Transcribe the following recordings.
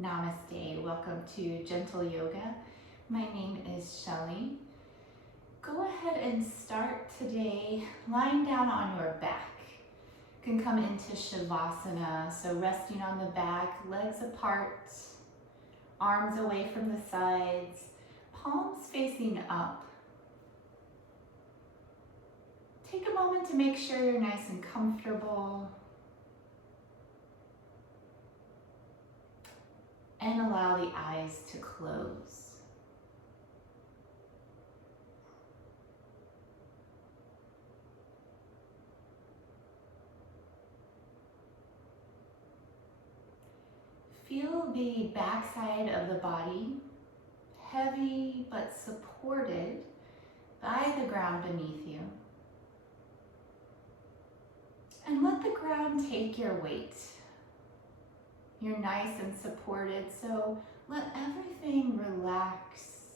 Namaste. Welcome to Gentle Yoga. My name is Shelley. Go ahead and start today lying down on your back. You can come into Shavasana, so resting on the back, legs apart, arms away from the sides, palms facing up. Take a moment to make sure you're nice and comfortable. And allow the eyes to close. Feel the backside of the body, heavy but supported by the ground beneath you. And let the ground take your weight. You're nice and supported, so let everything relax.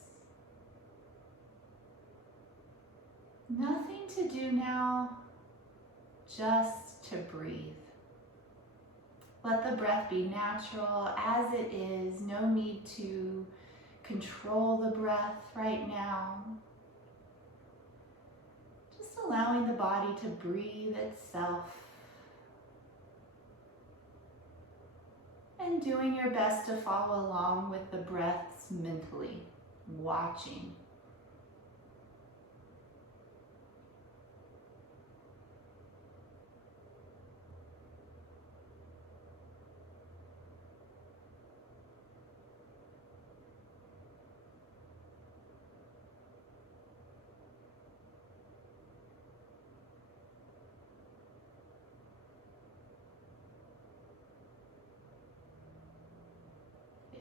Nothing to do now, just to breathe. Let the breath be natural as it is. No need to control the breath right now. Just allowing the body to breathe itself. And doing your best to follow along with the breaths mentally, watching.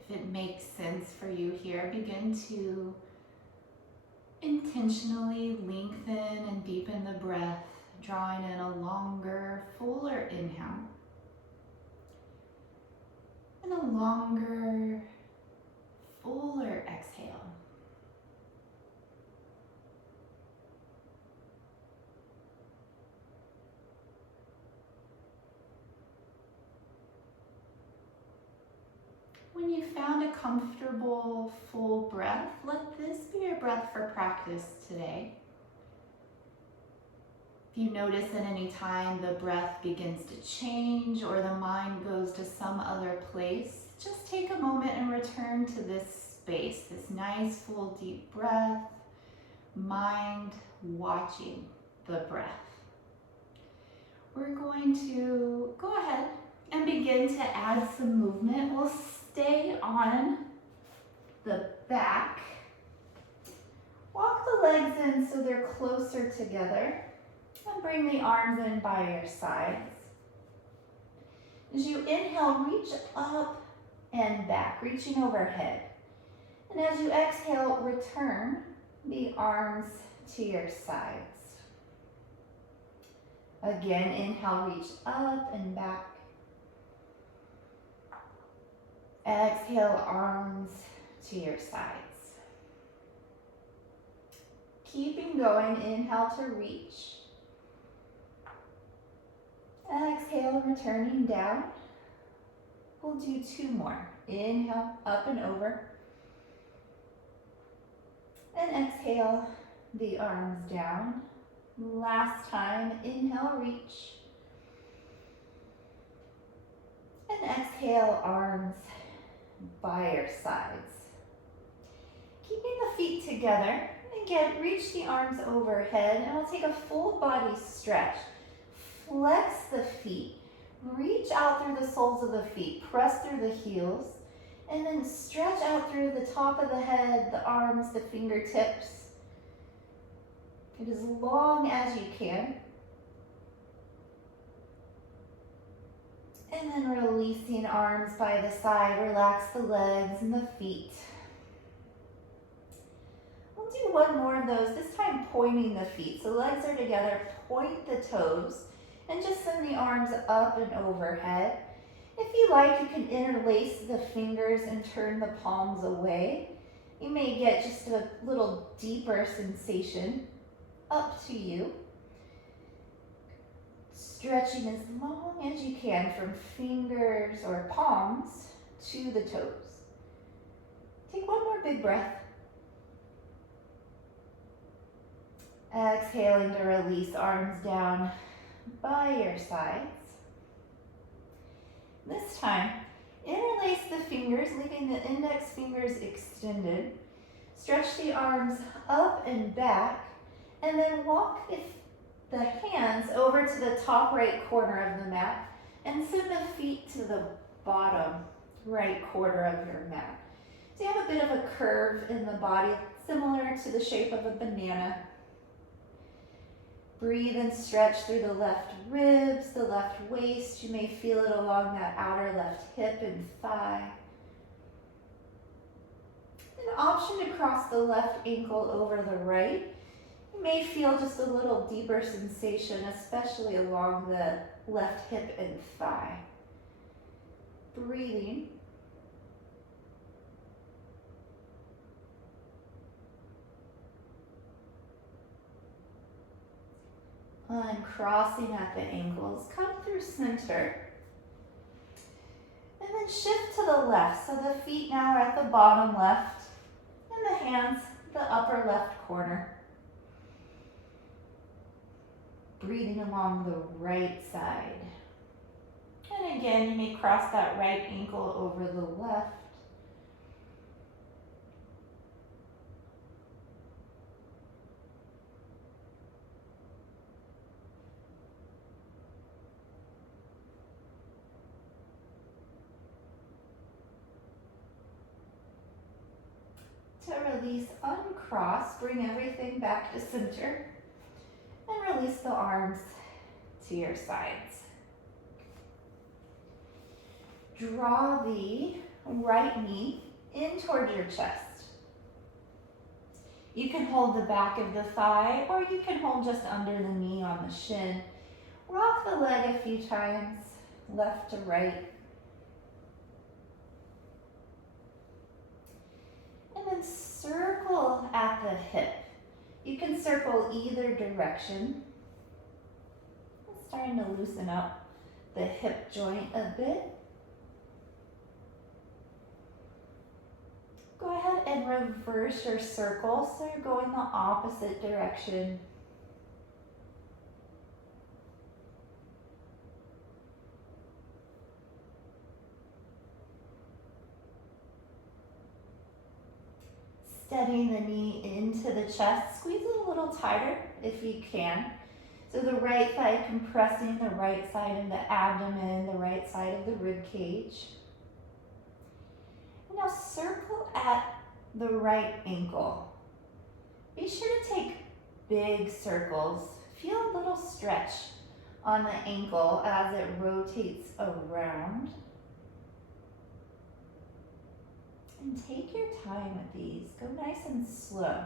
If it makes sense for you here, begin to intentionally lengthen and deepen the breath, drawing in a longer, fuller inhale and a longer, fuller exhale. When you found a comfortable, full breath, let this be your breath for practice today. If you notice at any time the breath begins to change or the mind goes to some other place, just take a moment and return to this space, this nice, full, deep breath, mind watching the breath. We're going to go ahead and begin to add some movement. We'll stay on the back. Walk the legs in so they're closer together. And bring the arms in by your sides. As you inhale, reach up and back, reaching overhead. And as you exhale, return the arms to your sides. Again, inhale, reach up and back. Exhale, arms to your sides. Keeping going, inhale to reach. Exhale, returning down. We'll do two more. Inhale, up and over. And exhale, the arms down. Last time, inhale, reach. And exhale, arms by your sides. Keeping the feet together. Again, reach the arms overhead and we'll take a full body stretch. Flex the feet. Reach out through the soles of the feet. Press through the heels. And then stretch out through the top of the head, the arms, the fingertips. Get as long as you can. And then releasing arms by the side. Relax the legs and the feet. We'll do one more of those, this time pointing the feet. So legs are together, point the toes, and just send the arms up and overhead. If you like, you can interlace the fingers and turn the palms away. You may get just a little deeper sensation, up to you. Stretching as long as you can from fingers or palms to the toes. Take one more big breath. Exhaling to release, arms down by your sides. This time, interlace the fingers, leaving the index fingers extended. Stretch the arms up and back, and then walk the hands over to the top right corner of the mat and send the feet to the bottom right quarter of your mat. So you have a bit of a curve in the body, similar to the shape of a banana. Breathe and stretch through the left ribs, the left waist. You may feel it along that outer left hip and thigh. An option to cross the left ankle over the right. You may feel just a little deeper sensation, especially along the left hip and thigh. Breathing. Uncrossing at the ankles, come through center. And then shift to the left, so the feet now are at the bottom left, and the hands the upper left corner. Breathing along the right side. And again, you may cross that right ankle over the left. To release, uncross, bring everything back to center, and release the arms to your sides. Draw the right knee in towards your chest. You can hold the back of the thigh, or you can hold just under the knee on the shin. Rock the leg a few times, left to right. And then circle at the hip. You can circle either direction. It's starting to loosen up the hip joint a bit. Go ahead and reverse your circle, so you're going the opposite direction. Steadying the knee into the chest, squeeze it a little tighter if you can. So the right thigh compressing the right side of the abdomen, the right side of the rib cage. And now circle at the right ankle. Be sure to take big circles. Feel a little stretch on the ankle as it rotates around. And take your time with these. Go nice and slow.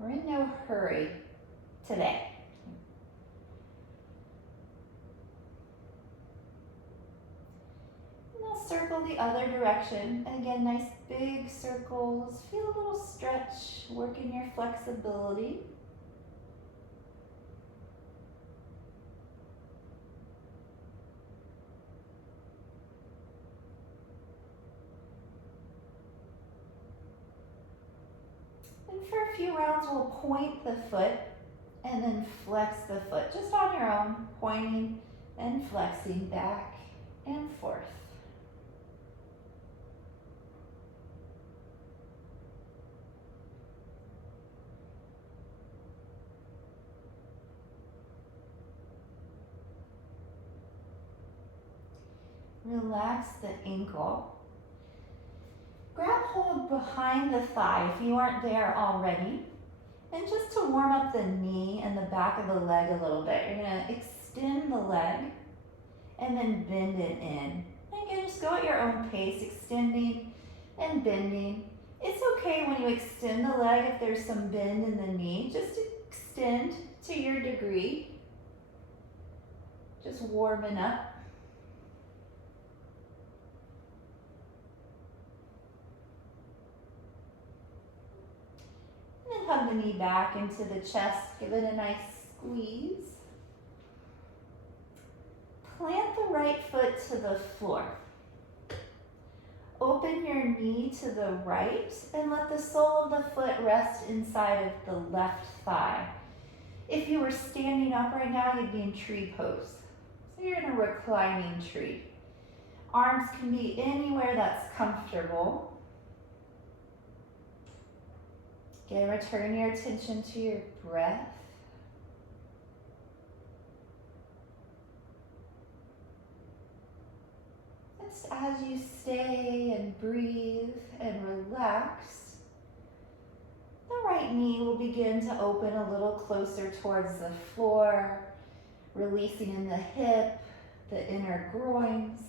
We're in no hurry today. And now circle the other direction. And again, nice big circles. Feel a little stretch. Working your flexibility. And for a few rounds, we'll point the foot and then flex the foot just on your own, pointing and flexing back and forth. Relax the ankle. Grab hold behind the thigh if you aren't there already. And just to warm up the knee and the back of the leg a little bit, you're going to extend the leg and then bend it in. And again, just go at your own pace, extending and bending. It's okay when you extend the leg if there's some bend in the knee. Just extend to your degree. Just warming up. Hug the knee back into the chest, give it a nice squeeze. Plant the right foot to the floor. Open your knee to the right and let the sole of the foot rest inside of the left thigh. If you were standing up right now, you'd be in tree pose. So you're in a reclining tree. Arms can be anywhere that's comfortable. Again, return your attention to your breath. Just as you stay and breathe and relax, the right knee will begin to open a little closer towards the floor, releasing in the hip, the inner groins.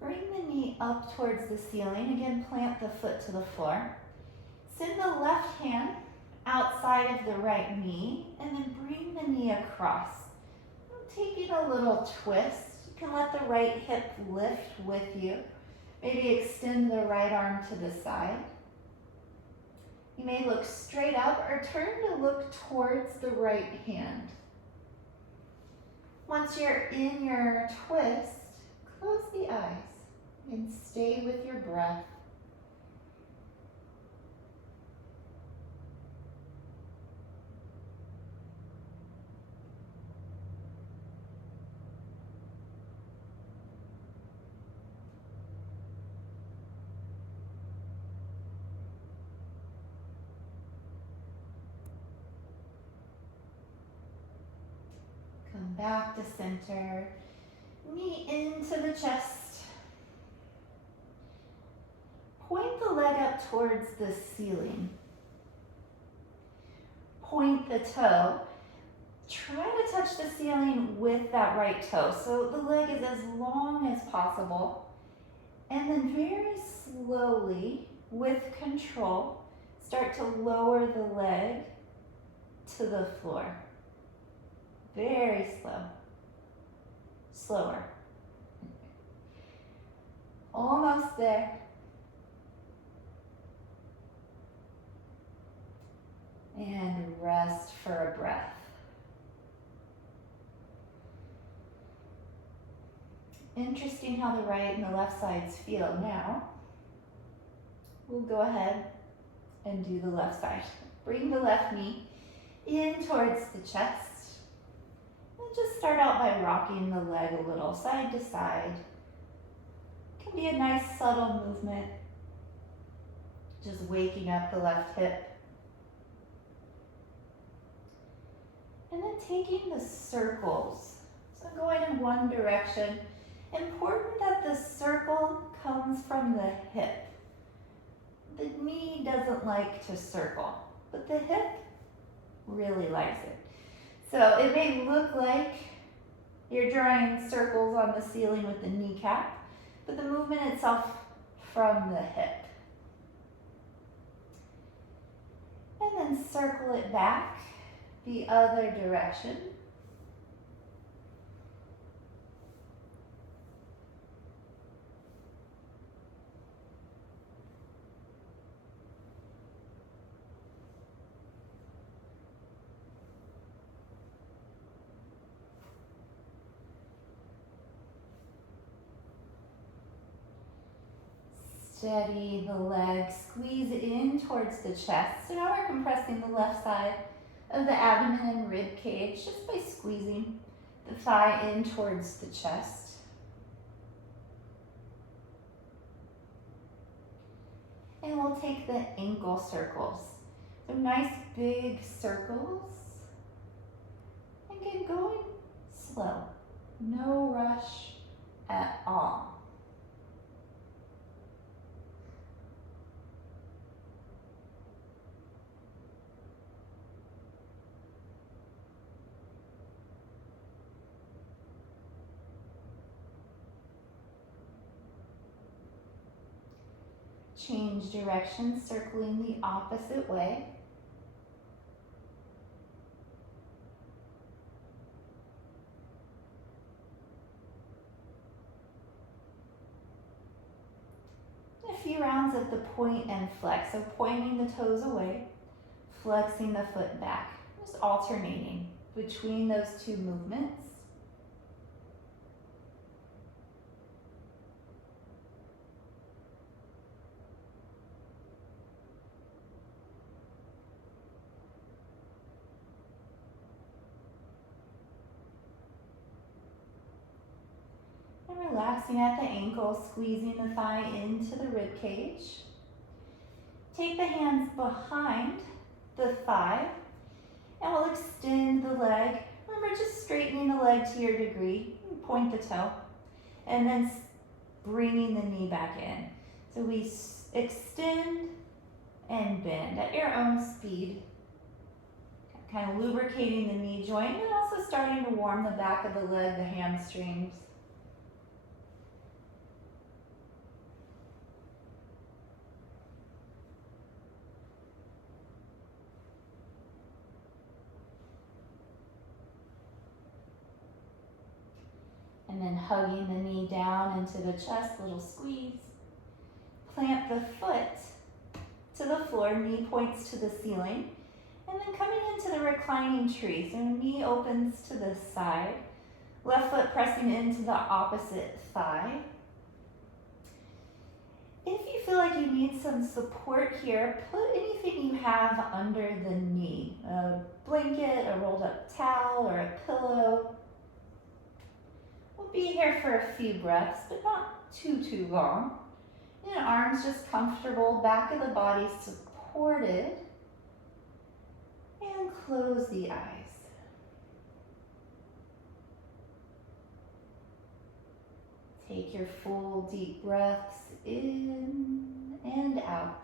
Bring the knee up towards the ceiling. Again, plant the foot to the floor. Send the left hand outside of the right knee and then bring the knee across. Taking a little twist. You can let the right hip lift with you. Maybe extend the right arm to the side. You may look straight up or turn to look towards the right hand. Once you're in your twist, close the eyes and stay with your breath. Come back to center, knee into the chest. Point the leg up towards the ceiling. Point the toe. Try to touch the ceiling with that right toe. So the leg is as long as possible. And then very slowly, with control, start to lower the leg to the floor. Very slow. Slower. Almost there. And rest for a breath. Interesting how the right and the left sides feel. Now, we'll go ahead and do the left side. Bring the left knee in towards the chest. And just start out by rocking the leg a little side to side. It can be a nice subtle movement. Just waking up the left hip. And then taking the circles. So going in one direction. Important that the circle comes from the hip. The knee doesn't like to circle, but the hip really likes it. So it may look like you're drawing circles on the ceiling with the kneecap, but the movement itself from the hip. And then circle it back the other direction. Steady the leg, squeeze in towards the chest. So now we're compressing the left side of the abdomen and rib cage just by squeezing the thigh in towards the chest. And we'll take the ankle circles. So nice big circles. And get going slow. No rush at all. change direction, circling the opposite way. A few rounds at the point and flex, so pointing the toes away, flexing the foot back, just alternating between those two movements. And relaxing at the ankle, squeezing the thigh into the rib cage. Take the hands behind the thigh and we'll extend the leg. Remember, just straightening the leg to your degree. Point the toe and then bringing the knee back in. So we extend and bend at your own speed. Kind of lubricating the knee joint and also starting to warm the back of the leg, the hamstrings. And then hugging the knee down into the chest, little squeeze. Plant the foot to the floor, knee points to the ceiling. And then coming into the reclining tree, so knee opens to the side. Left foot pressing into the opposite thigh. If you feel like you need some support here, put anything you have under the knee. A blanket, a rolled up towel, or a pillow. We'll be here for a few breaths, but not too long. And arms just comfortable, back of the body supported. And close the eyes. Take your full deep breaths in and out.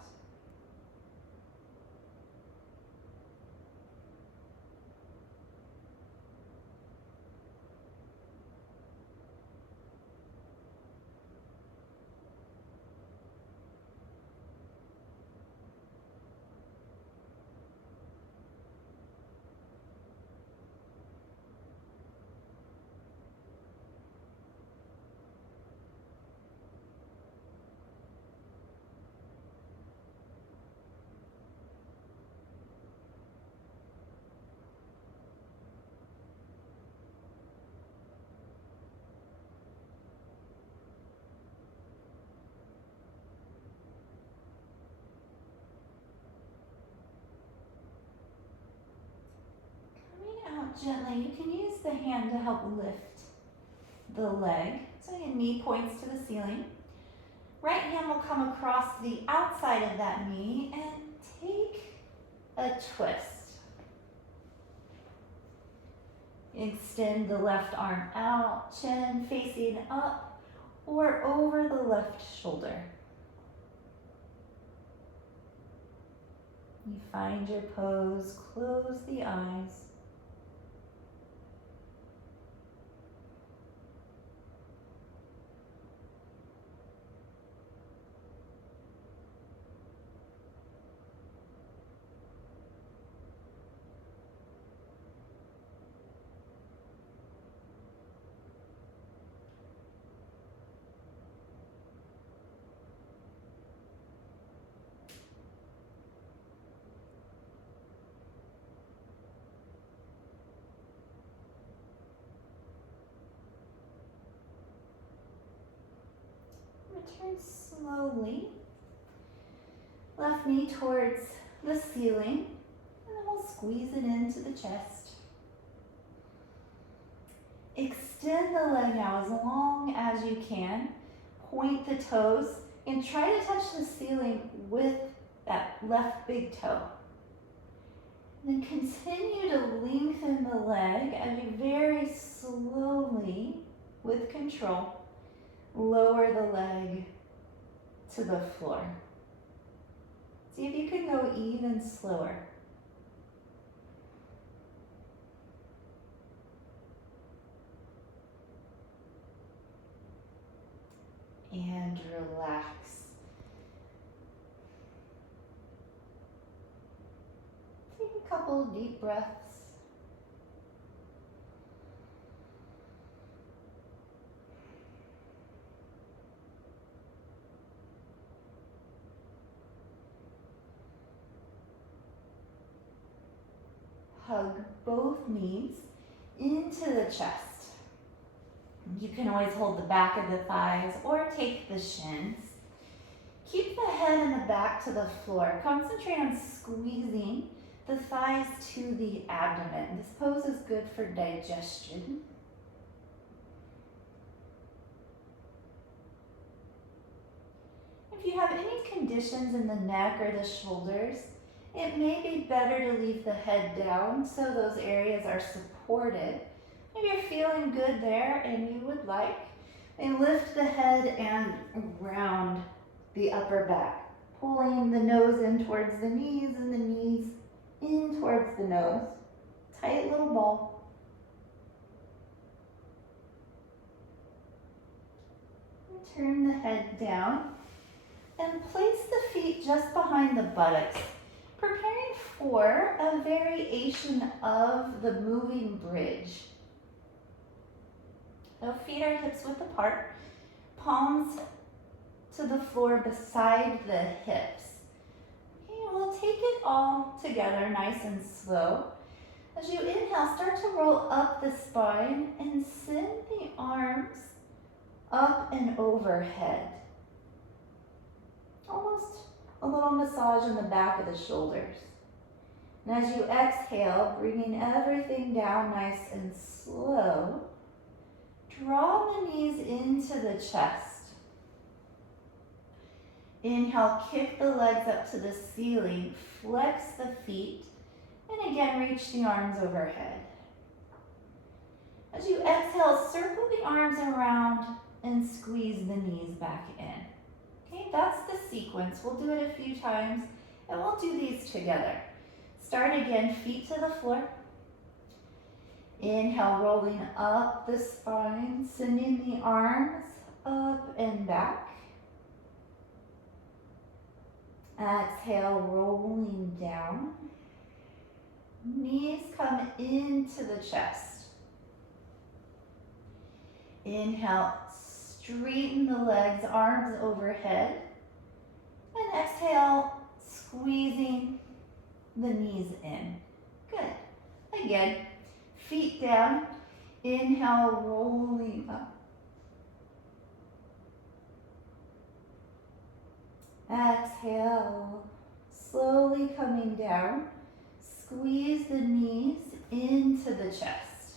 Gently, you can use the hand to help lift the leg. So your knee points to the ceiling. Right hand will come across the outside of that knee and take a twist. Extend the left arm out, chin facing up or over the left shoulder. You find your pose, close the eyes. Return slowly. Left knee towards the ceiling. And then we'll squeeze it into the chest. Extend the leg now as long as you can. Point the toes and try to touch the ceiling with that left big toe. Then continue to lengthen the leg as you very slowly, with control, lower the leg to the floor. See if you can go even slower. And relax. couple deep breaths. Hug both knees into the chest. You can always hold the back of the thighs or take the shins. Keep the head and the back to the floor. Concentrate on squeezing the thighs to the abdomen. This pose is good for digestion. If you have any conditions in the neck or the shoulders, it may be better to leave the head down so those areas are supported. Maybe you're feeling good there and you would like, and lift the head and round the upper back, pulling the nose in towards the knees and the knees in towards the nose. Tight little ball. And turn the head down and place the feet just behind the buttocks, preparing for a variation of the moving bridge. So feet are hips width apart, palms to the floor beside the hips. Okay, we'll take it all together nice and slow. As you inhale, start to roll up the spine and send the arms up and overhead. Almost a little massage in the back of the shoulders. And as you exhale, bringing everything down nice and slow, draw the knees into the chest. Inhale, kick the legs up to the ceiling, flex the feet, and again, reach the arms overhead. As you exhale, circle the arms around and squeeze the knees back in. Okay, that's the sequence. We'll do it a few times, and we'll do these together. Start again, feet to the floor. Inhale, rolling up the spine, sending the arms up and back. Exhale, rolling down. Knees come into the chest. Inhale, straighten the legs, arms overhead. And exhale, squeezing the knees in. Good. Again, feet down. Inhale, rolling up. Exhale, slowly coming down. Squeeze the knees into the chest.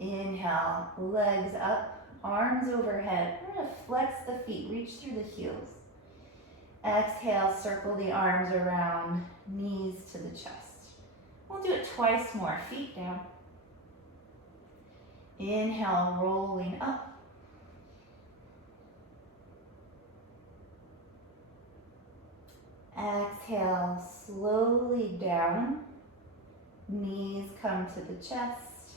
Inhale, legs up, arms overhead. We're going to flex the feet, reach through the heels. Exhale, circle the arms around, knees to the chest. We'll do it twice more, feet down. Inhale, rolling up. Exhale, slowly down. Knees come to the chest.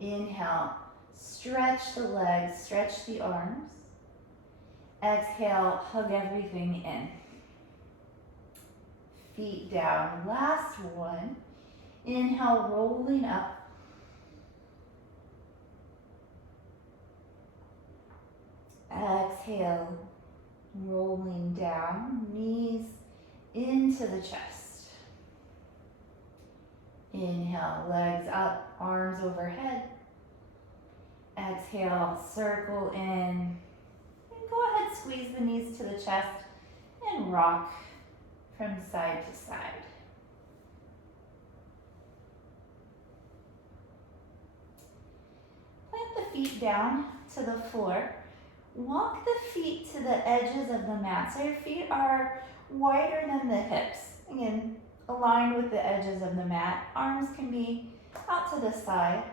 Inhale, stretch the legs, stretch the arms. Exhale, hug everything in. Feet down, last one. Inhale, rolling up. Exhale, rolling down, knees into the chest. Inhale, legs up, arms overhead. Exhale, circle in. And go ahead, squeeze the knees to the chest and rock from side to side. Plant the feet down to the floor. Walk the feet to the edges of the mat so your feet are wider than the hips. Again, aligned with the edges of the mat. Arms can be out to the side.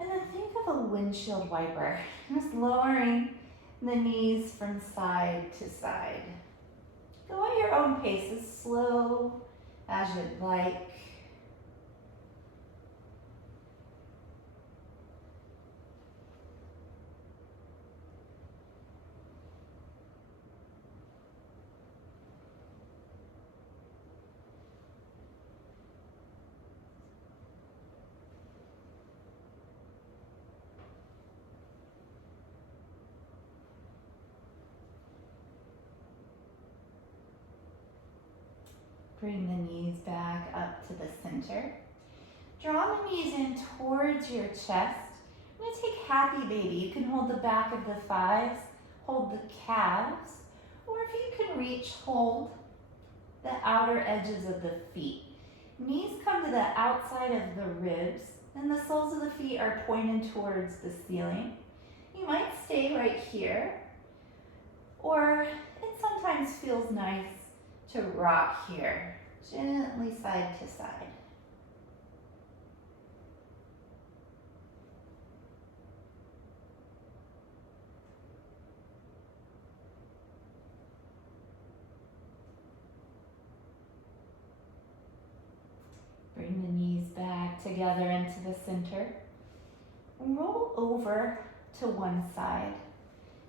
And then think of a windshield wiper. Just lowering the knees from side to side. Go at your own pace, as slow as you'd like. Bring the knees back up to the center. Draw the knees in towards your chest. I'm going to take happy baby. You can hold the back of the thighs, hold the calves, or if you can reach, hold the outer edges of the feet. Knees come to the outside of the ribs, and the soles of the feet are pointed towards the ceiling. You might stay right here, or it sometimes feels nice to rock here, gently side to side. Bring the knees back together into the center. Roll over to one side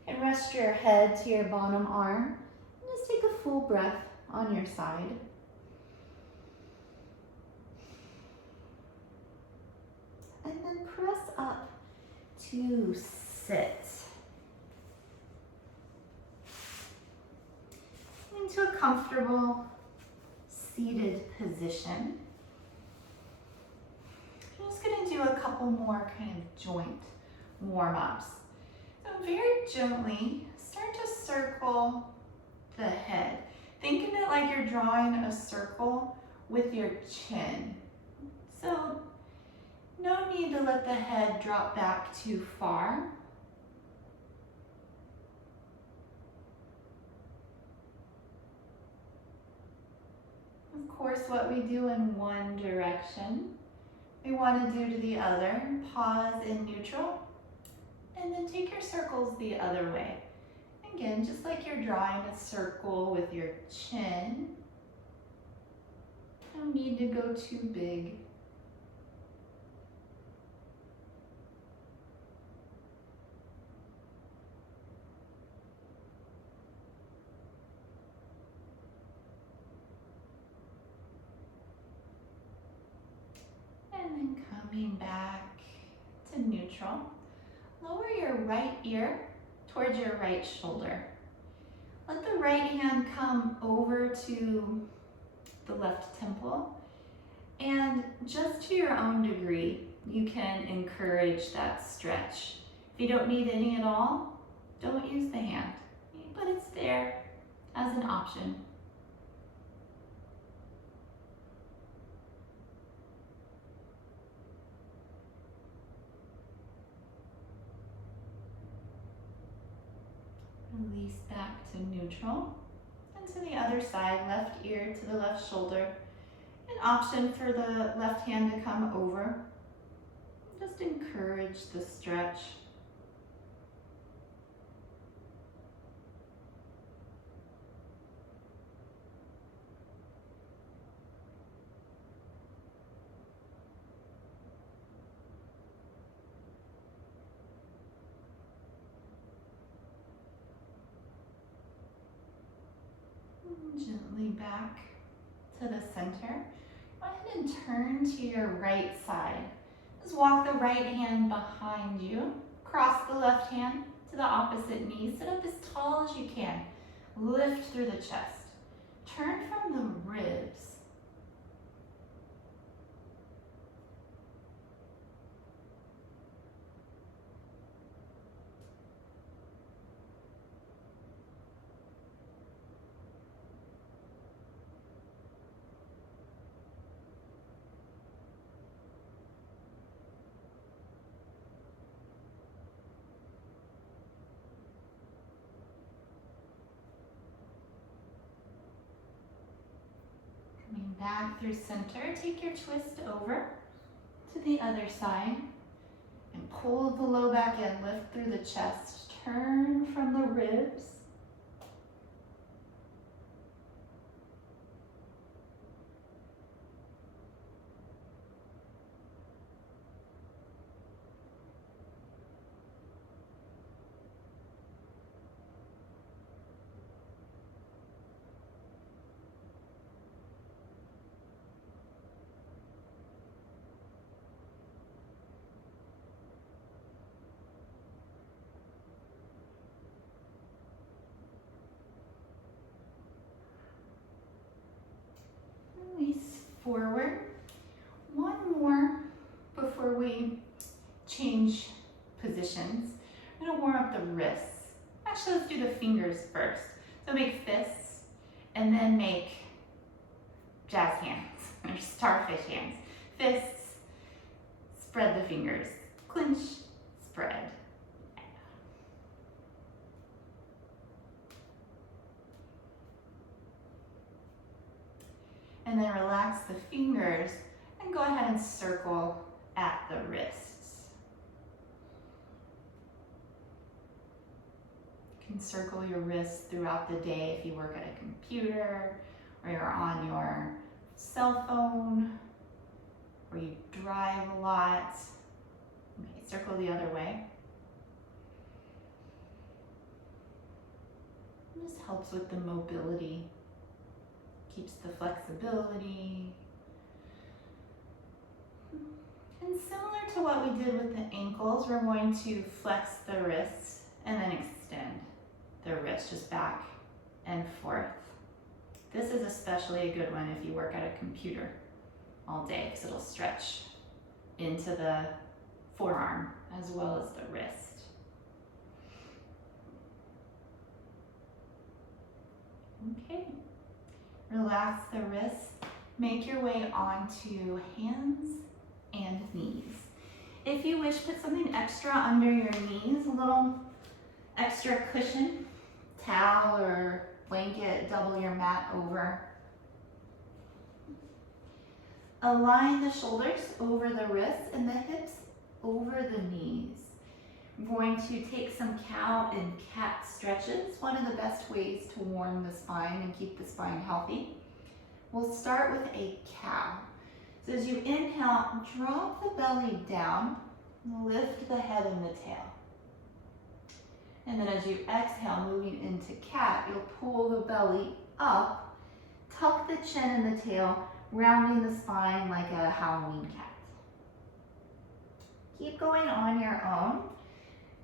and rest your head to your bottom arm. And just take a full breath on your side. And then press up to sit. Into a comfortable seated position. I'm just going to do a couple more kind of joint warm-ups. So very gently start to circle the head. Think of it like you're drawing a circle with your chin. So no need to let the head drop back too far. Of course, what we do in one direction, we want to do to the other. Pause in neutral, and then take your circles the other way. Again, just like you're drawing a circle with your chin. No need to go too big. And then coming back to neutral. Lower your right ear towards your right shoulder. Let the right hand come over to the left temple. And just to your own degree, you can encourage that stretch. If you don't need any at all, don't use the hand, but it's there as an option. Release back to neutral. And to the other side, left ear to the left shoulder. An option for the left hand to come over. Just encourage the stretch. Gently back to the center. Go ahead and turn to your right side. Just walk the right hand behind you. Cross the left hand to the opposite knee. Sit up as tall as you can. Lift through the chest. Turn from the ribs. Coming back through center, take your twist over to the other side and pull the low back in, lift through the chest, turn from the ribs. we change positions, I'm gonna warm up the wrists. Actually, let's do the fingers first. So make fists, and then make jazz hands, or starfish hands. Fists, spread the fingers, clench, spread. And then relax the fingers and go ahead and circle at the wrists. You can circle your wrists throughout the day if you work at a computer or you're on your cell phone or you drive a lot. Okay, circle the other way. This helps with the mobility. Keeps the flexibility. And similar to what we did with the ankles, we're going to flex the wrists and then extend the wrist just back and forth. This is especially a good one if you work at a computer all day because it'll stretch into the forearm as well as the wrist. Okay. Relax the wrists, make your way onto hands and knees. If you wish, put something extra under your knees, a little extra cushion, towel or blanket, double your mat over. Align the shoulders over the wrists and the hips over the knees. I'm going to take some cow and cat stretches, one of the best ways to warm the spine and keep the spine healthy. We'll start with a cow. So as you inhale, drop the belly down, lift the head and the tail. And then as you exhale, moving into cat, you'll pull the belly up, tuck the chin and the tail, rounding the spine like a Halloween cat. Keep going on your own.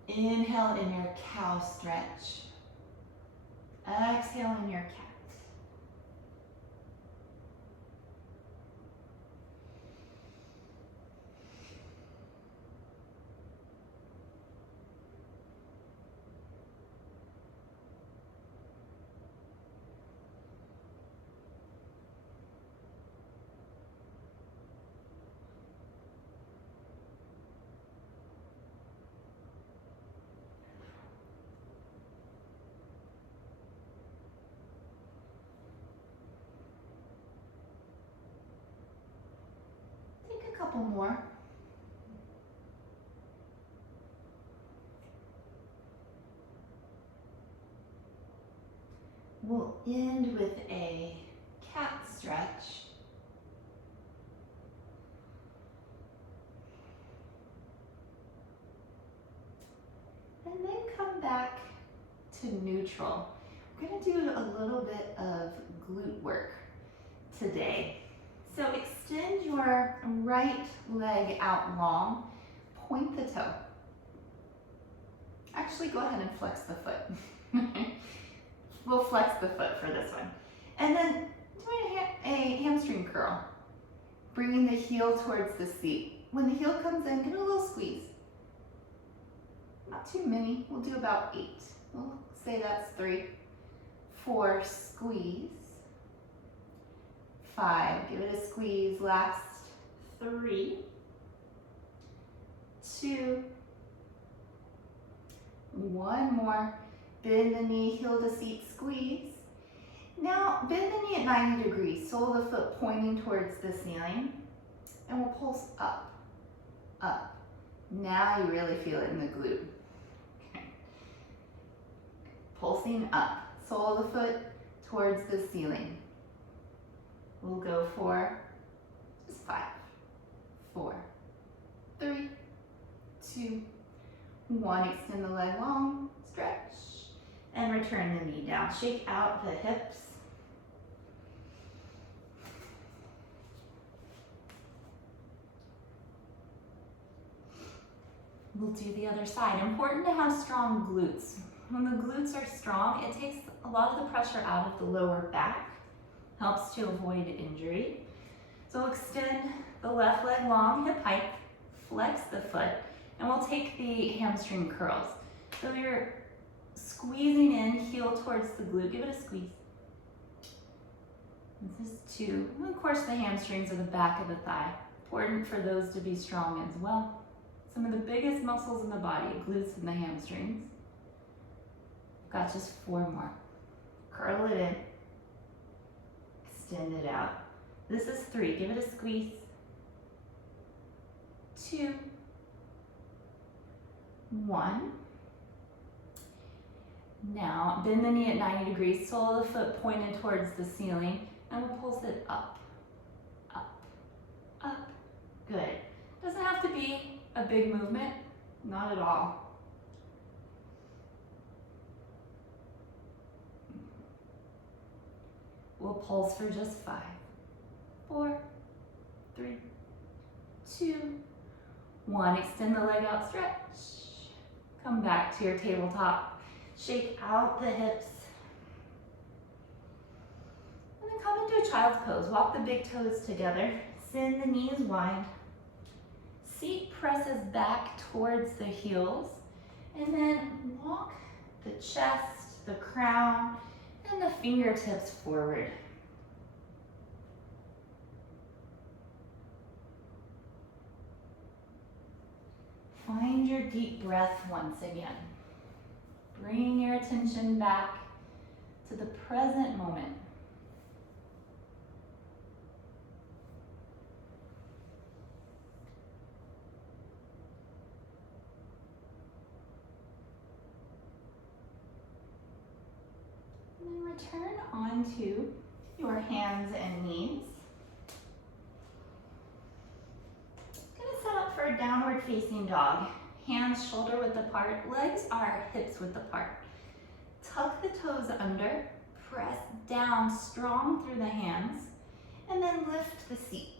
Inhale in your cow stretch. Exhale in your cat. A couple more. We'll end with a cat stretch. And then come back to neutral. We're going to do a little bit of glute work today. So extend your right leg out long, point the toe. Actually, go ahead and flex the foot. We'll flex the foot for this one. And then doing a hamstring curl, bringing the heel towards the seat. When the heel comes in, give it a little squeeze. Not too many, we'll do about 8. We'll say that's 3, 4, squeeze. 5, give it a squeeze, last 3, 2, 1 more, bend the knee, heel to seat, squeeze. Now bend the knee at 90 degrees, sole of the foot pointing towards the ceiling, and we'll pulse up, up. Now you really feel it in the glute. Okay. Pulsing up, sole of the foot towards the ceiling. We'll go for just 5, 4, 3, 2, 1. Extend the leg long, stretch, and return the knee down. Shake out the hips. We'll do the other side. Important to have strong glutes. When the glutes are strong, it takes a lot of the pressure out of the lower back. Helps to avoid injury. So extend the left leg long, hip height, flex the foot, and we'll take the hamstring curls. So you're squeezing in, heel towards the glute. Give it a squeeze. This is 2. And of course, the hamstrings are the back of the thigh. Important for those to be strong as well. Some of the biggest muscles in the body, glutes and the hamstrings. Got just 4 more. Curl it in. Extend it out. This is 3. Give it a squeeze. 2. 1. Now, bend the knee at 90 degrees, sole of the foot pointed towards the ceiling, and we'll pulse it up, up, up. Good. Doesn't have to be a big movement, not at all. We'll pulse for just 5, 4, 3, 2, 1. Extend the leg out, stretch. Come back to your tabletop. Shake out the hips. And then come into a child's pose. Walk the big toes together. Send the knees wide. Seat presses back towards the heels. And then walk the chest, the crown, and the fingertips forward. Find your deep breath once again. Bring your attention back to the present moment. And then return onto your hands and knees. Gonna set up for a downward facing dog. Hands shoulder width apart, legs are hips width apart. Tuck the toes under, press down strong through the hands, and then lift the seat.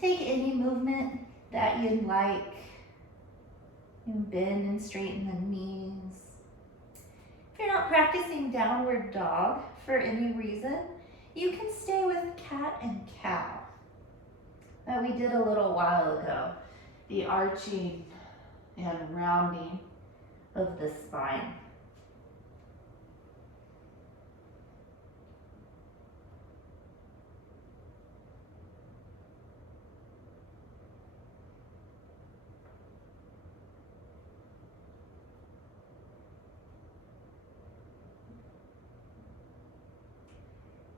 Take any movement that you'd like. And bend and straighten the knees. If you're not practicing downward dog for any reason, you can stay with cat and cow that we did a little while ago. The arching and rounding of the spine.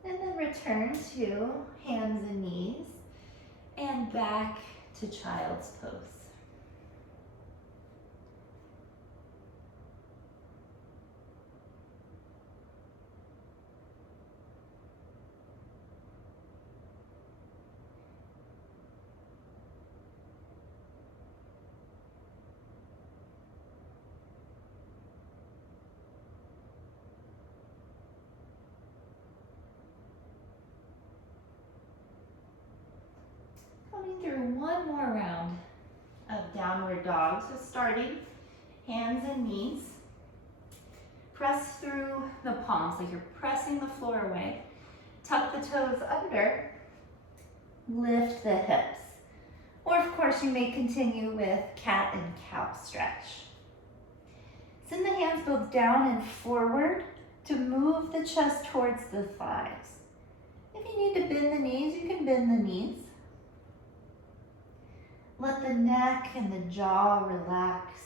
And then return to hands and knees and back to child's pose. Coming through one more round of downward dog. So starting hands and knees. Press through the palms like you're pressing the floor away. Tuck the toes under. Lift the hips. Or of course you may continue with cat and cow stretch. Send the hands both down and forward to move the chest towards the thighs. If you need to bend the knees, you can bend the knees. Let the neck and the jaw relax.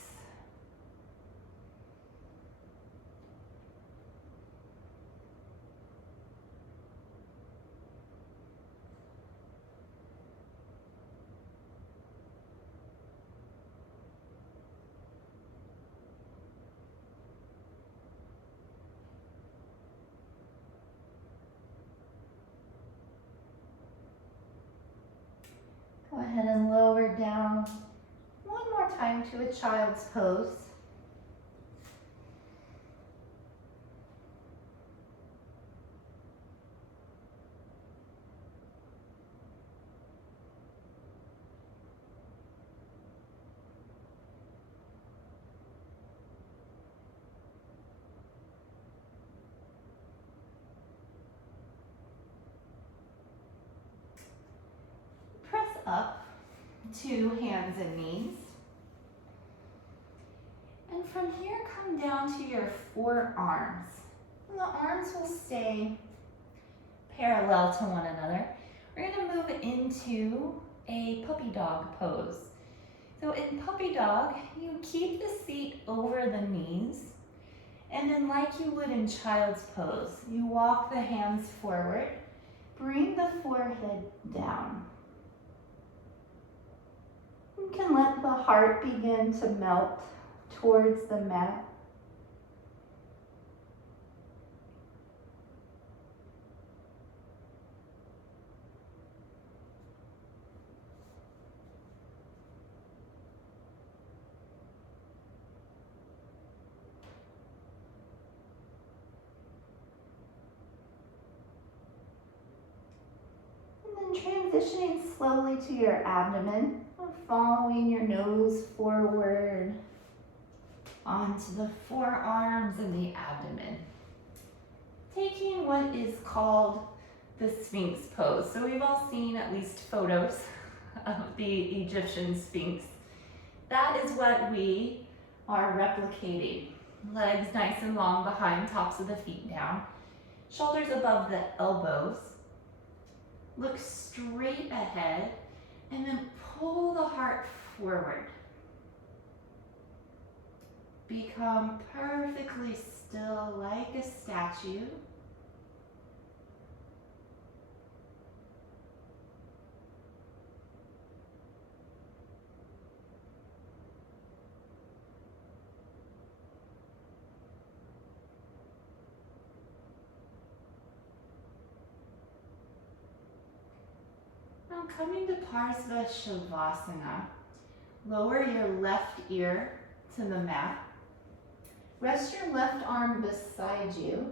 Go ahead and lower down one more time to a child's pose. Press up to hands and knees. And from here, come down to your forearms. And the arms will stay parallel to one another. We're gonna move into a puppy dog pose. So in puppy dog, you keep the seat over the knees, and then like you would in child's pose, you walk the hands forward, bring the forehead down. You can let the heart begin to melt towards the mat. Transitioning slowly to your abdomen, following your nose forward onto the forearms and the abdomen. Taking what is called the Sphinx pose. So we've all seen at least photos of the Egyptian Sphinx. That is what we are replicating. Legs nice and long behind, tops of the feet down, shoulders above the elbows. Look straight ahead and then pull the heart forward. Become perfectly still like a statue. Now coming to Parsva Shavasana, lower your left ear to the mat. Rest your left arm beside you.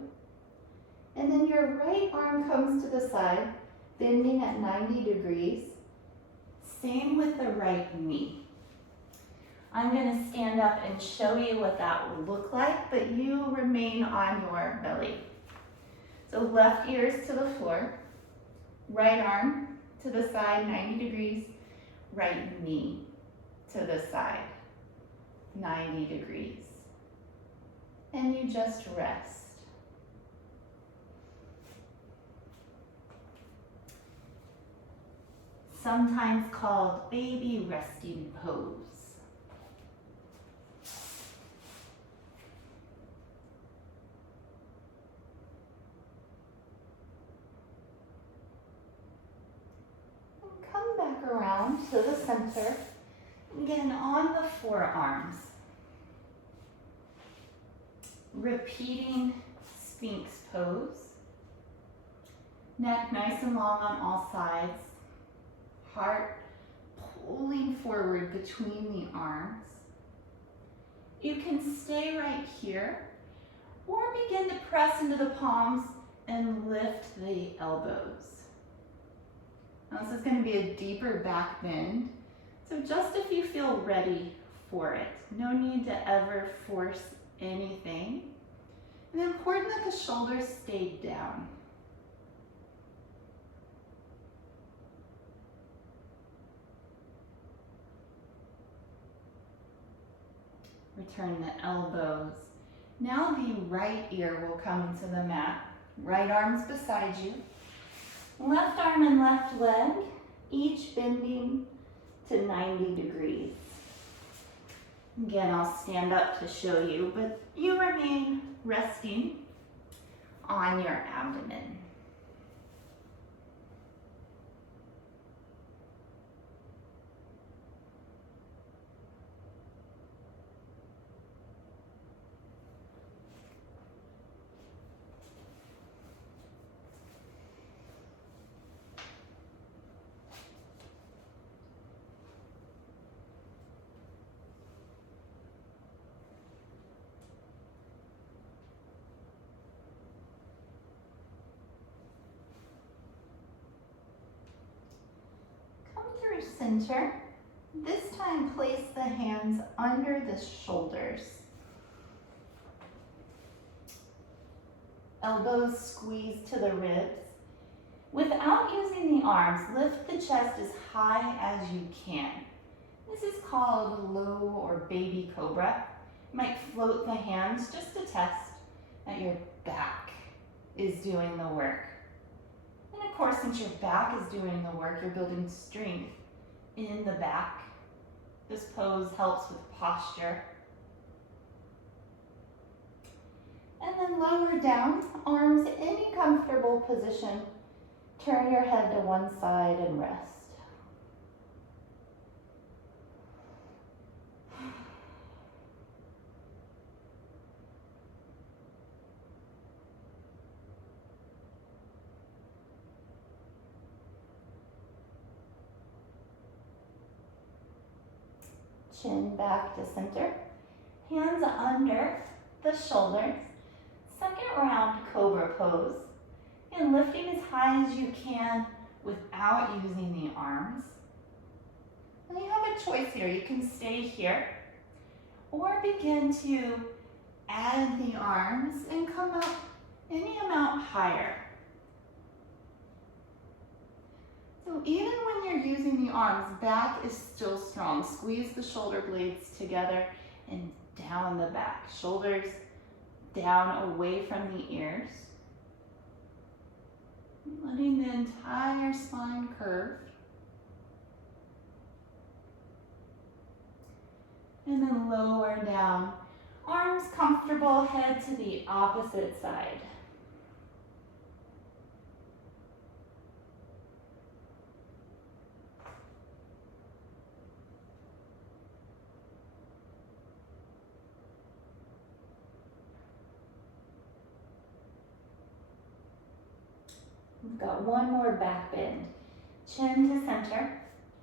And then your right arm comes to the side, bending at 90 degrees. Same with the right knee. I'm going to stand up and show you what that will look like, but you remain on your belly. So left ear is to the floor, right arm to the side, 90 degrees, right knee to the side, 90 degrees. And you just rest. Sometimes called baby resting pose. Come back around to the center, again on the forearms. Repeating Sphinx pose. Neck nice and long on all sides. Heart pulling forward between the arms. You can stay right here or begin to press into the palms and lift the elbows. Now this is going to be a deeper back bend, so just if you feel ready for it. No need to ever force anything. And important that the shoulders stay down. Return the elbows. Now the right ear will come into the mat. Right arm's beside you. Left arm and left leg, each bending to 90 degrees. Again, I'll stand up to show you, but you remain resting on your abdomen. Center. This time place the hands under the shoulders. Elbows squeeze to the ribs. Without using the arms, lift the chest as high as you can. This is called low or baby cobra. You might float the hands just to test that your back is doing the work. And of course, since your back is doing the work, you're building strength in the back. This pose helps with posture. And then lower down, arms any comfortable position. Turn your head to one side and rest. Chin back to center. Hands under the shoulders. Second round Cobra Pose. And lifting as high as you can without using the arms. And you have a choice here. You can stay here or begin to add the arms and come up any amount higher. So even when you're using the arms, back is still strong. Squeeze the shoulder blades together and down the back. Shoulders down away from the ears. Letting the entire spine curve. And then lower down. Arms comfortable, head to the opposite side. We've got one more back bend. Chin to center.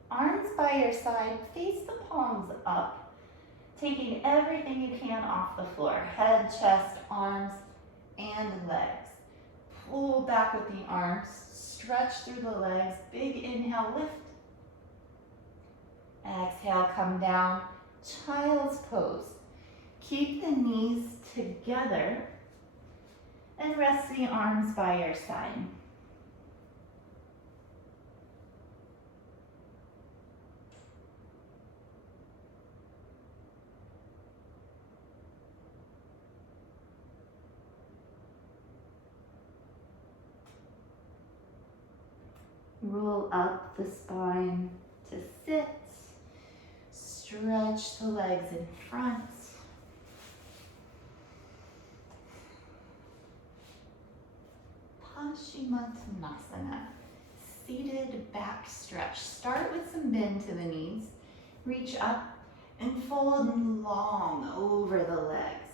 Arms by your side, face the palms up. Taking everything you can off the floor. Head, chest, arms, and legs. Pull back with the arms. Stretch through the legs. Big inhale, lift. Exhale, come down. Child's pose. Keep the knees together and rest the arms by your side. Roll up the spine to sit. Stretch the legs in front. Paschimottanasana, seated back stretch. Start with some bend to the knees. Reach up and fold long over the legs.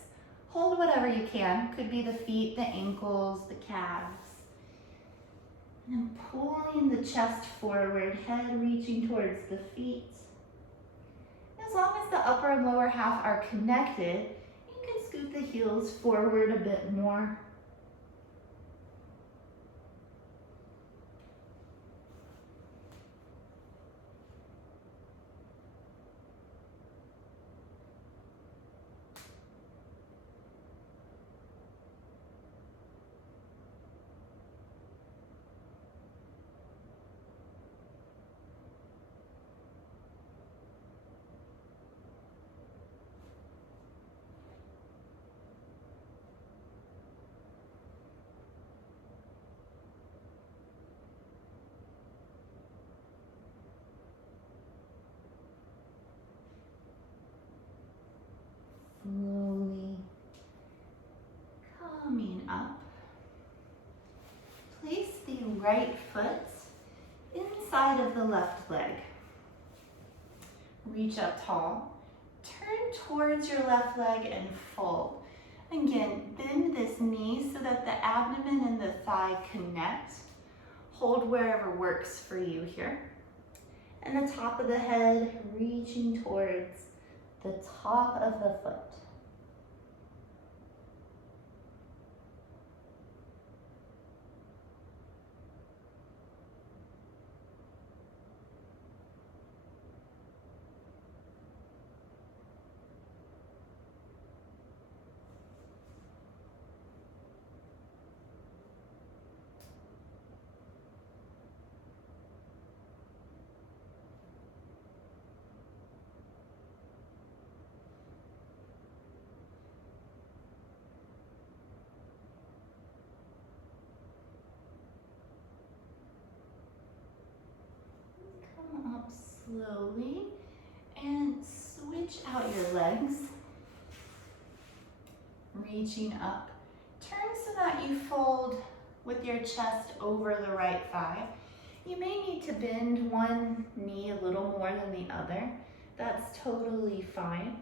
Hold whatever you can. Could be the feet, the ankles, the calves. And pulling the chest forward, head reaching towards the feet. As long as the upper and lower half are connected, you can scoot the heels forward a bit more. Slowly coming up. Place the right foot inside of the left leg. Reach up tall. Turn towards your left leg and fold. Again, bend this knee so that the abdomen and the thigh connect. Hold wherever works for you here. And the top of the head reaching towards the top of the foot. slowly and switch out your legs. Reaching up. Turn so that you fold with your chest over the right thigh. You may need to bend one knee a little more than the other. That's totally fine.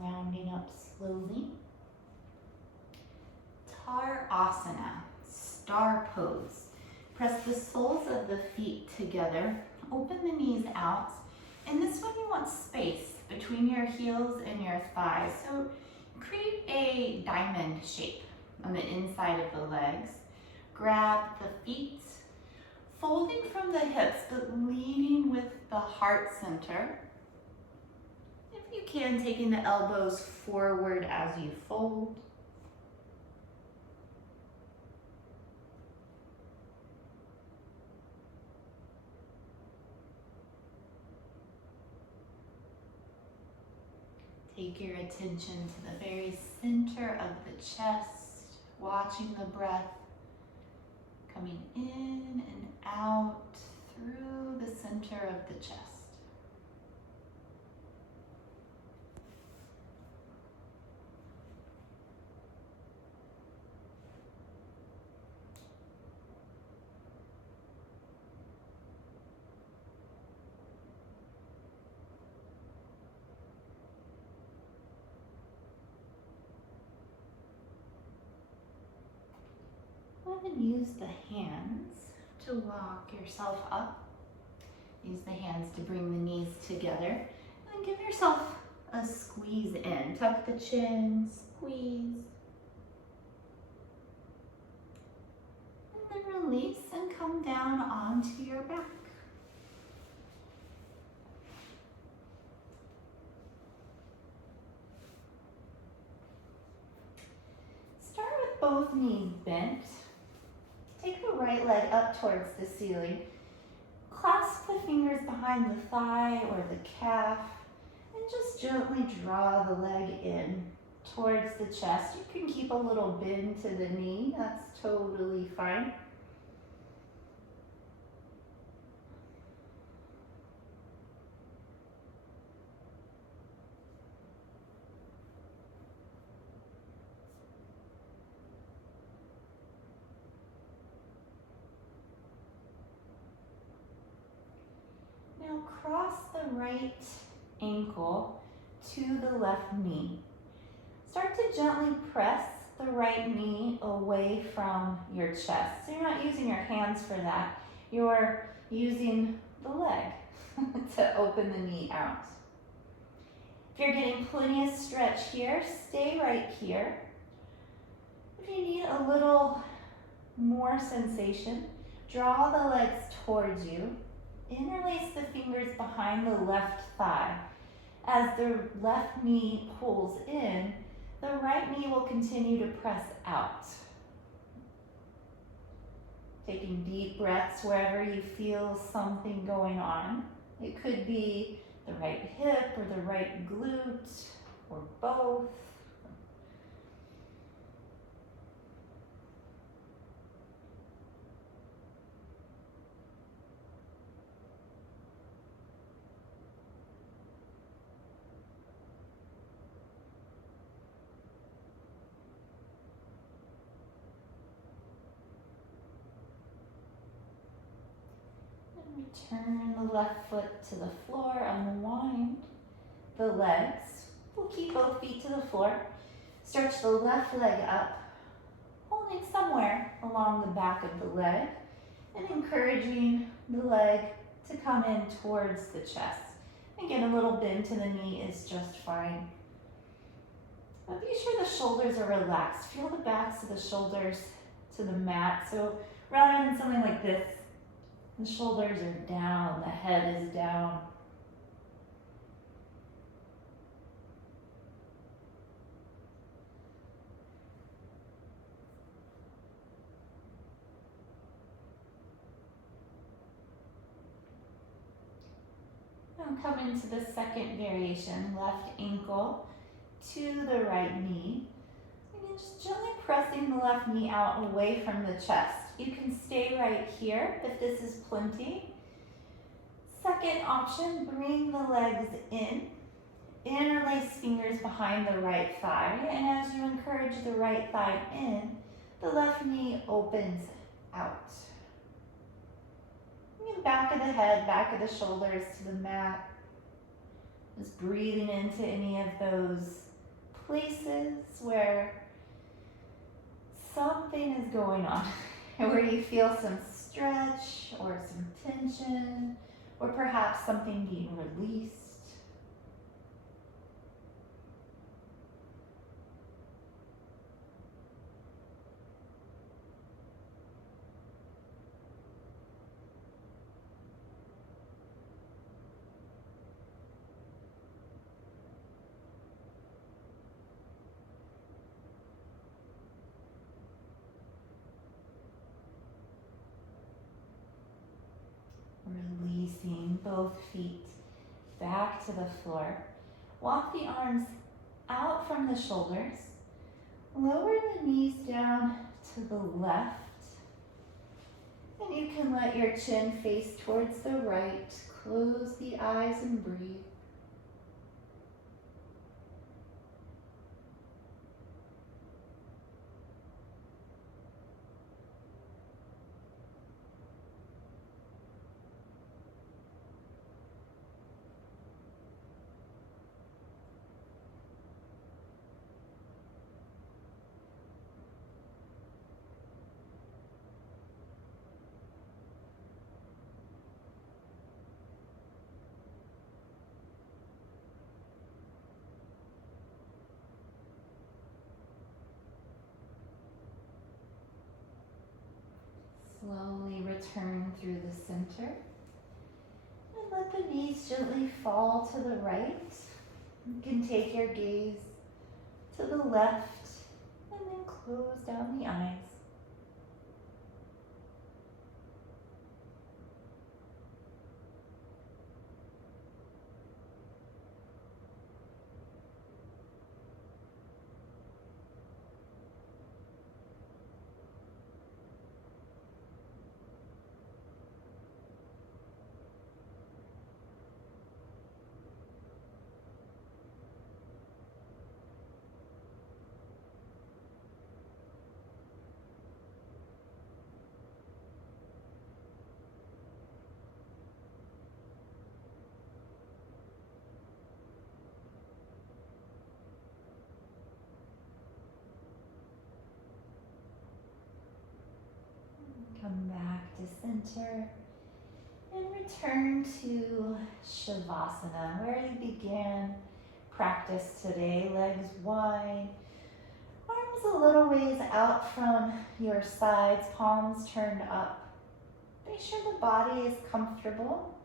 Rounding up slowly. Asana, star pose. Press the soles of the feet together. Open the knees out. And this one you want space between your heels and your thighs. So create a diamond shape on the inside of the legs. Grab the feet, folding from the hips, but leading with the heart center. If you can, taking the elbows forward as you fold. Take your attention to the very center of the chest, watching the breath coming in and out through the center of the chest. And use the hands to walk yourself up. Use the hands to bring the knees together. And give yourself a squeeze in. Tuck the chin, squeeze. And then release and come down onto your back. Start with both knees bent. Take the right leg up towards the ceiling. Clasp the fingers behind the thigh or the calf and just gently draw the leg in towards the chest. You can keep a little bend to the knee, that's totally fine. Now cross the right ankle to the left knee. Start to gently press the right knee away from your chest. So you're not using your hands for that. You're using the leg to open the knee out. If you're getting plenty of stretch here, stay right here. If you need a little more sensation, draw the legs towards you. Interlace the fingers behind the left thigh. As the left knee pulls in, the right knee will continue to press out. Taking deep breaths wherever you feel something going on. It could be the right hip or the right glute or both. Return the left foot to the floor, unwind the legs. We'll keep both feet to the floor. Stretch the left leg up, somewhere along the back of the leg, and encouraging the leg to come in towards the chest. Again, a little bend to the knee is just fine. Now be sure the shoulders are relaxed. Feel the backs of the shoulders to the mat. So rather than something like this, the shoulders are down, the head is down. Now come into the second variation, left ankle to the right knee. And just gently pressing the left knee out away from the chest. You can stay right here if this is plenty. Second option, bring the legs in. Interlace fingers behind the right thigh. And as you encourage the right thigh in, the left knee opens out. And back of the head, back of the shoulders to the mat. Just breathing into any of those places where something is going on, where you feel some stretch or some tension, or perhaps something being released. Releasing both feet back to the floor. Walk the arms out from the shoulders. Lower the knees down to the left. And you can let your chin face towards the right. Close the eyes and breathe. Slowly return through the center. And let the knees gently fall to the right. You can take your gaze to the left and then close down the eyes. Come back to center and return to Shavasana, where you began practice today. Legs wide, arms a little ways out from your sides, palms turned up. Make sure the body is comfortable.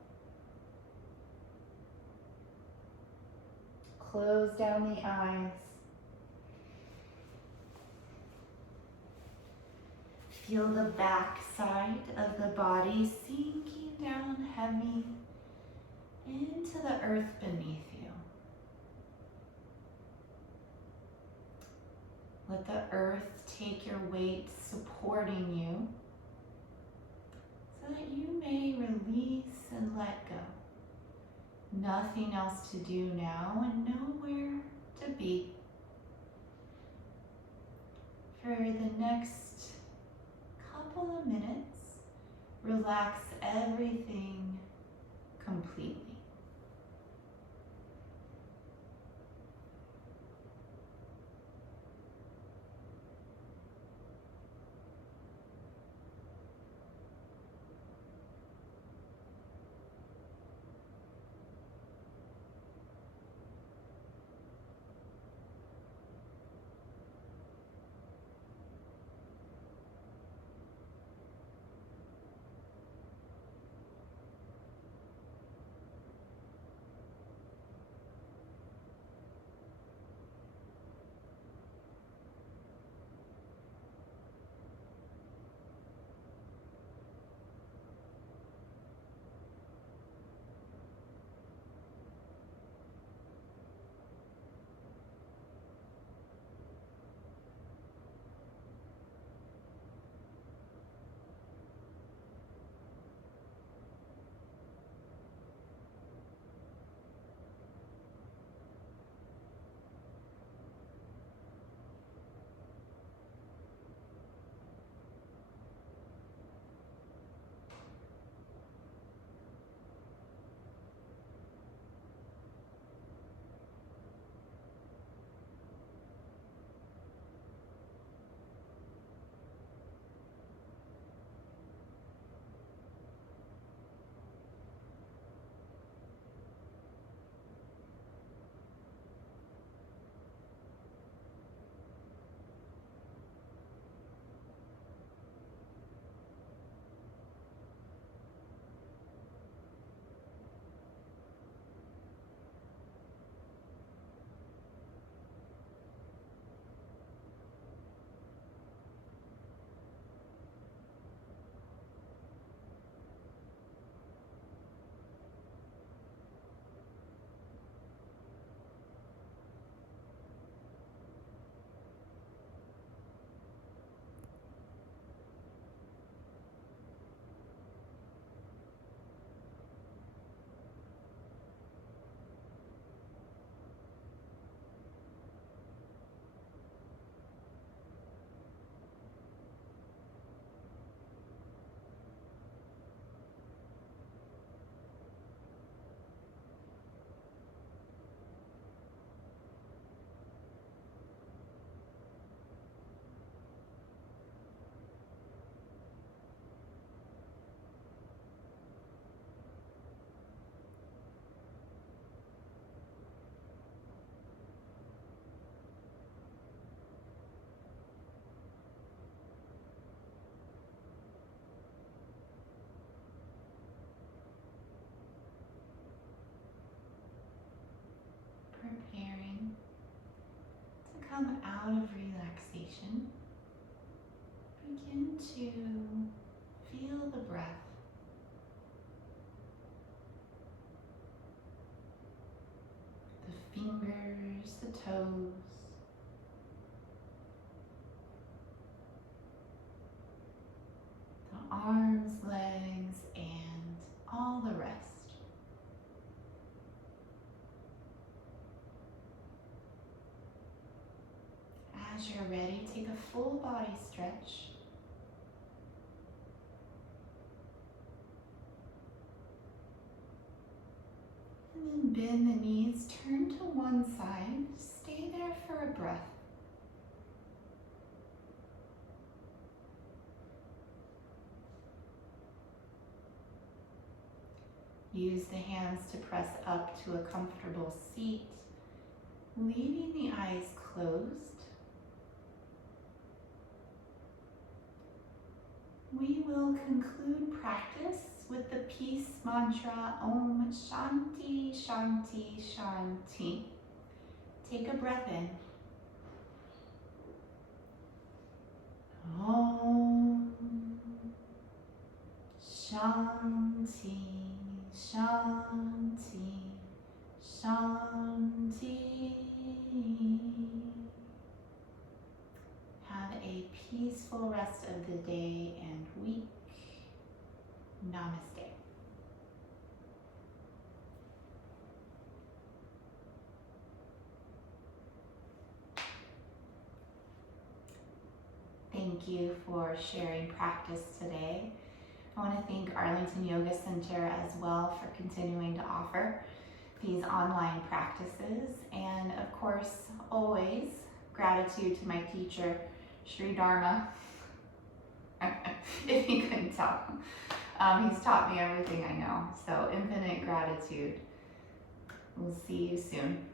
Close down the eyes. Feel the back side of the body sinking down heavy into the earth beneath you. Let the earth take your weight, supporting you, so that you may release and let go. Nothing else to do now and nowhere to be. For the next couple of minutes, relax everything completely. sensation, begin to feel the breath. The fingers, the toes. The arms, legs, and all the rest. As you're ready, take a full body stretch. And then bend the knees, turn to one side, stay there for a breath. Use the hands to press up to a comfortable seat, leaving the eyes closed. We will conclude practice with the peace mantra Om Shanti Shanti Shanti. Take a breath in. Om Shanti Shanti Shanti. Have a peaceful rest of the day and week. Namaste. Thank you for sharing practice today. I want to thank Arlington Yoga Center as well for continuing to offer these online practices. And of course, always gratitude to my teacher, Sri Dharma, if you couldn't tell. He's taught me everything I know, so infinite gratitude. We'll see you soon.